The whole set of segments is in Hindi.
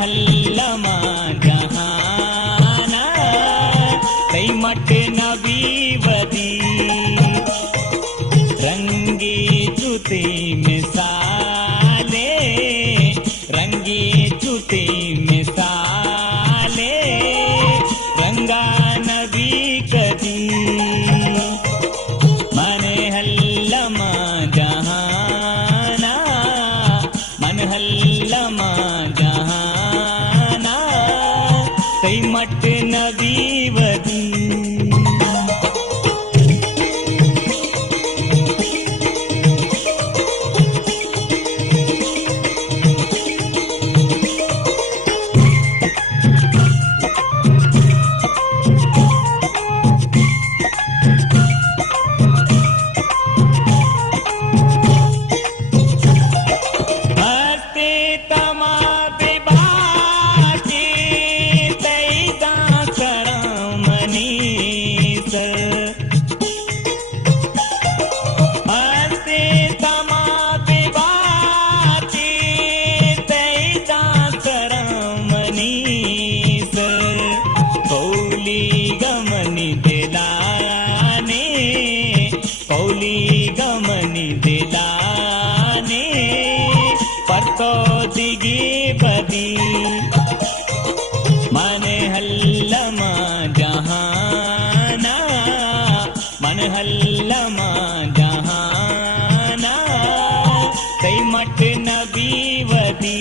हल्लमा जहाना कई मट नबी वदी रंगी जूती मिसाले रंगी जूती मिसाले रंगा नबी कदी मन हल्लमा जहाना मन हल्लमा जहाना कई मट नबी वदी दिलाने पर तो दिगी बदी मन हल्लमा जहाना मन हल्लमा जहाना कई मट नबी वदी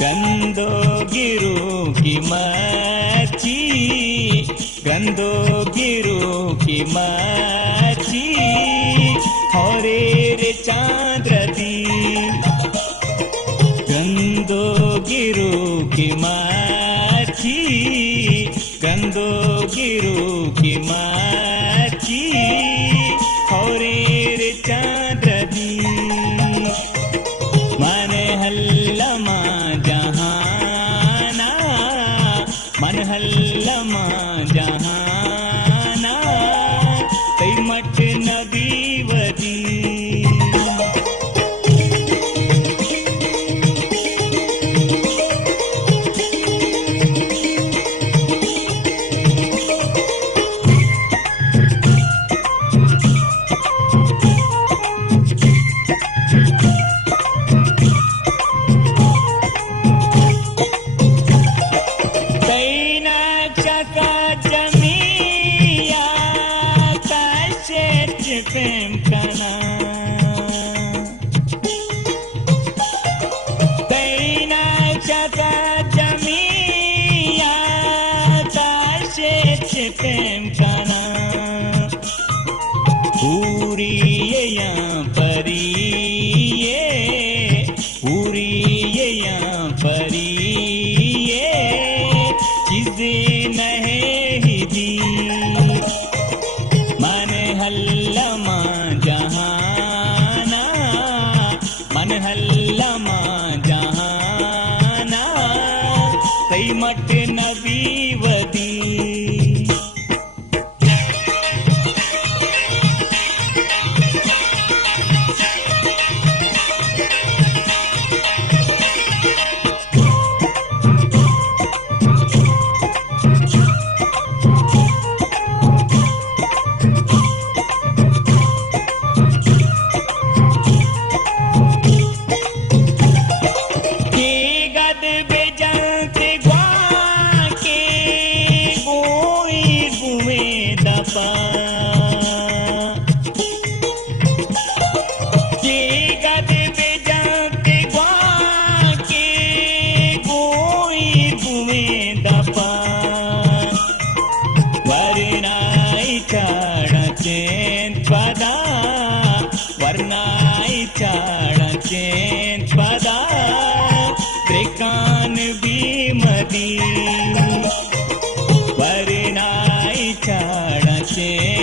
गंदो गिरू की मच्छी गंदो गिरू की मच्छी होरे रे चांद्रती गंदो गिरू की मच्छी गंदो गिरू की मच्छी होरे रे चांद्रती मन हल्लमा जहाना मन हल्लमा जहाना कई मट नबी वदी प्रेम कना तैना चका जमिया ताशे प्रेम कना पूरी या परी ये पूरी या परी ये चीजें नहीं दी मन हल्लमा जहाना मन हल्लमा जहाना कई मट नबी वदी गद बेजंत ग्वाल नाचे